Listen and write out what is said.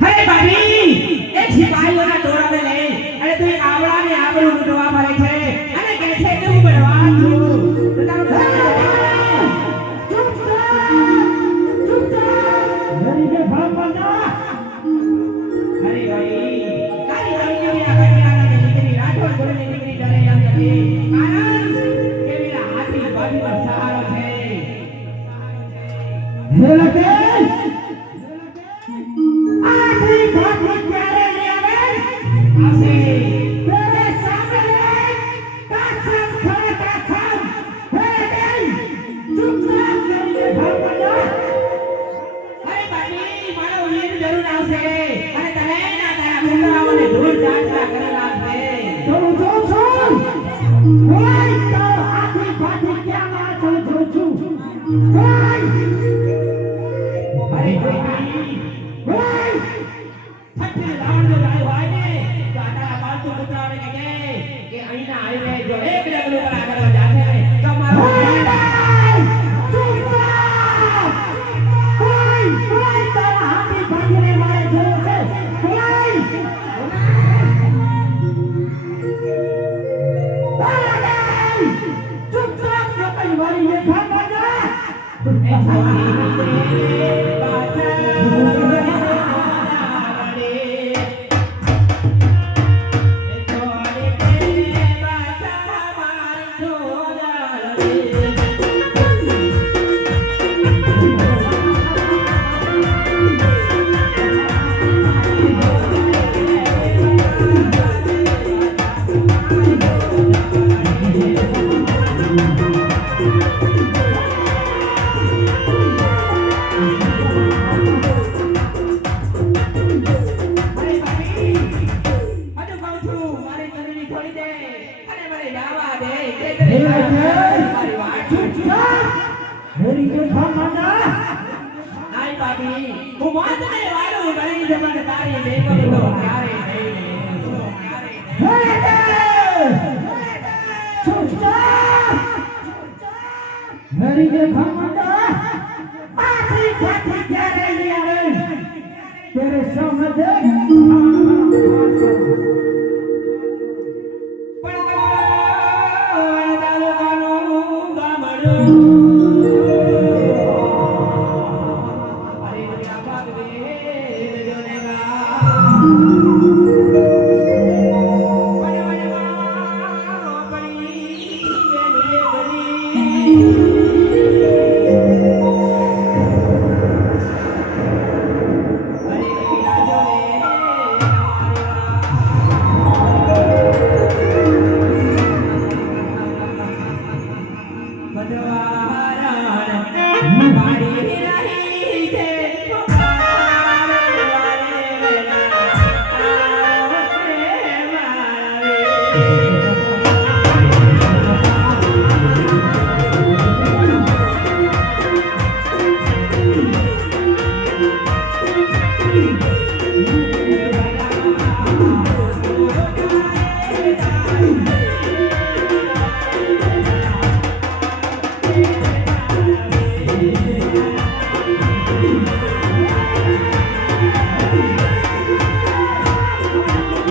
અરે ભાભી એ સિપાહીઓના દોરાને લઈ અને તું આવડાને આબરૂ લૂંટવા મળે છે. અને કહે છે કે હું બળવાન છું. Yeah, જરૂર આવશે અને તને ના તારા કુંડાઓને ધૂળ ચાટતા કરી નાખશે અરે ભાભી છઠ્ઠી રાવણનો ગાય હોય ને તો આ તારા પાલતુ કૂતરાઓને કે અહીંના હાઈવે જો એક ડગલું પર આગળ I'm હું મોતને વાળું બની છે મને તારી બેગોની તો ક્યારે હરી કે ખમડા આખી ખાતી ક્યારે લઈ આવે તેરે સમજે Thank you. Hallelujah.